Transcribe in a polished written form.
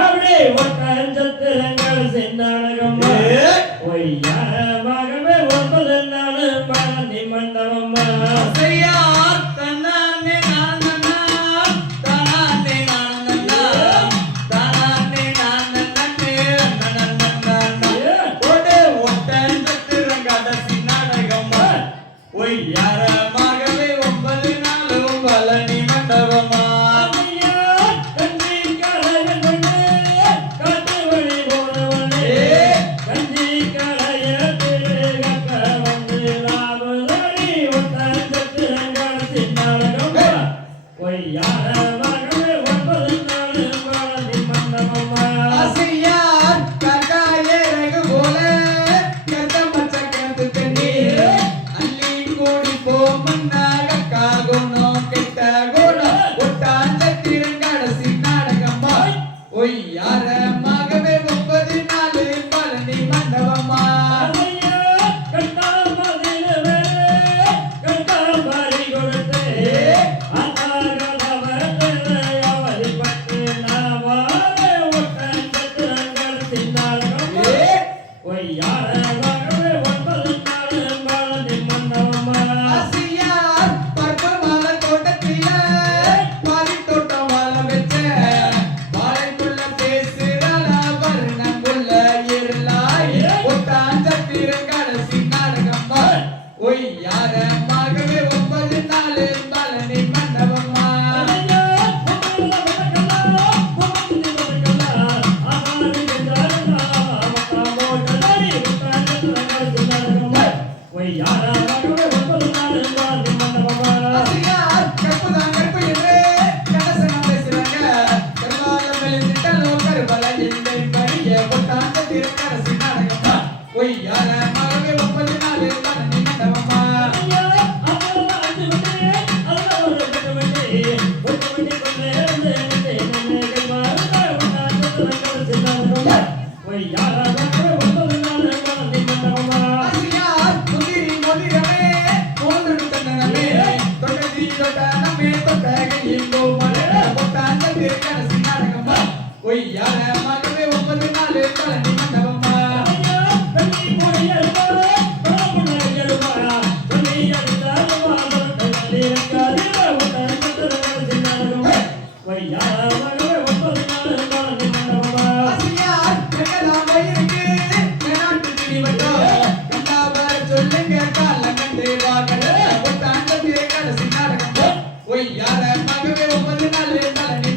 அப்படியே ஒட்டஞ்சத்திரங்கள் சென்னாடகம் ஒய்யாரமாகவே 9 நாள் பழனி மண்டபம் செய்யார் தன்னானே நானண்ணா தானே நானண்ணா தானே நானண்ணே நன்னண்ணா ஓடே ஒட்டஞ்சத்திரங்கட சின்னாடகம் ஒய்யாரமாகவே 9 நாள் பழனி மண்டபமா யாரமாகவே 9 நாள் பழனி மண்டபமா யாரமாகவே 9 நாள் பழனி மண்டபமா யாரமாகவே 9 நாள் பழனி மண்டபமா யாரமாகவே 9 நாள் பழனி மண்டபமா சொல்லுங்க காலங்கண்டே வாகன யாரமாகவே 9 நாள் பழனி